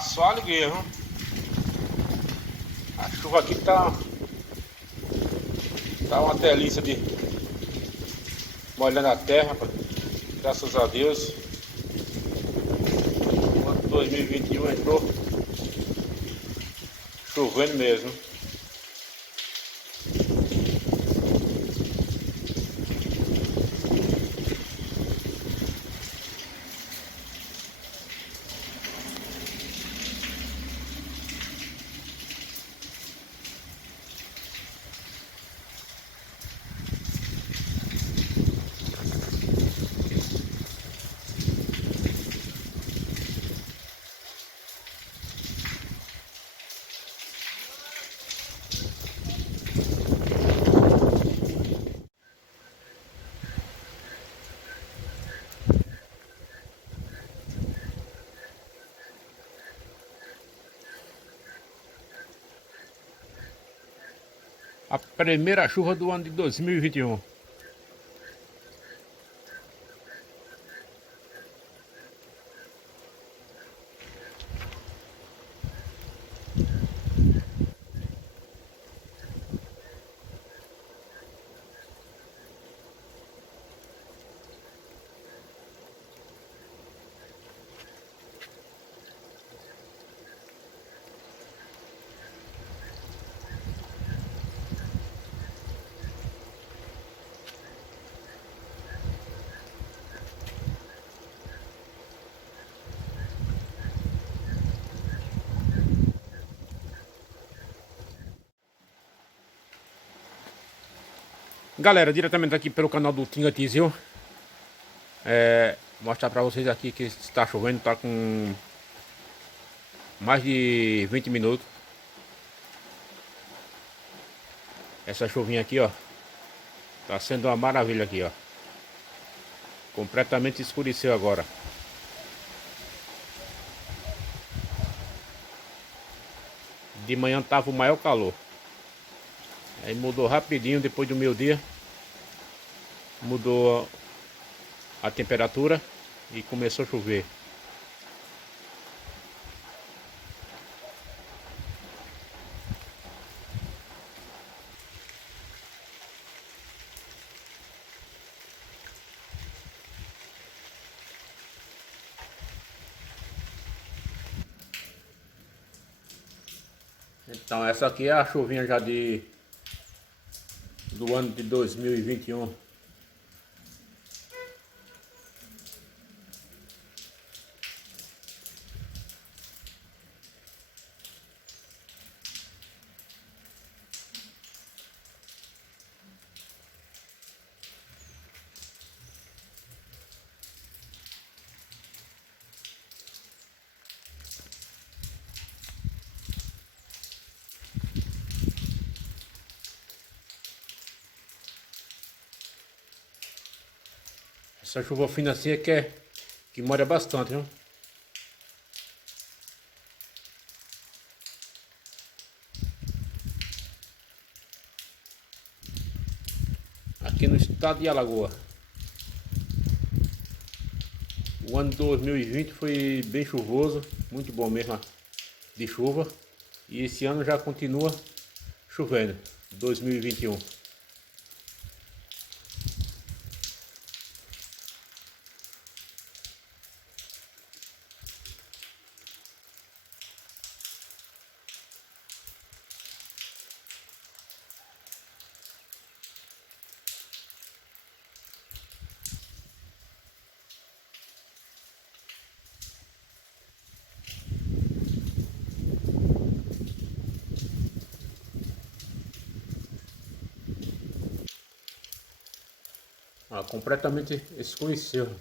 Só alegria, viu? A chuva aqui tá uma delícia de molhando a terra, rapaz. Graças a Deus. O ano 2021 entrou chovendo mesmo. A primeira chuva do ano de 2021. Galera, diretamente aqui pelo canal do Tinga Tizil. Mostrar pra vocês aqui que está chovendo, tá com mais de 20 minutos. Essa chuvinha aqui, ó, tá sendo uma maravilha aqui, ó. Completamente escureceu agora. De manhã tava o maior calor. Aí mudou rapidinho depois do meio-dia. Mudou a temperatura e começou a chover. Então essa aqui é a chuvinha já do ano de 2021. Essa chuva fina assim é que molha bastante, viu? Aqui no estado de Alagoas. O ano 2020 foi bem chuvoso, muito bom mesmo de chuva. E esse ano já continua chovendo, 2021. Completamente escureceu.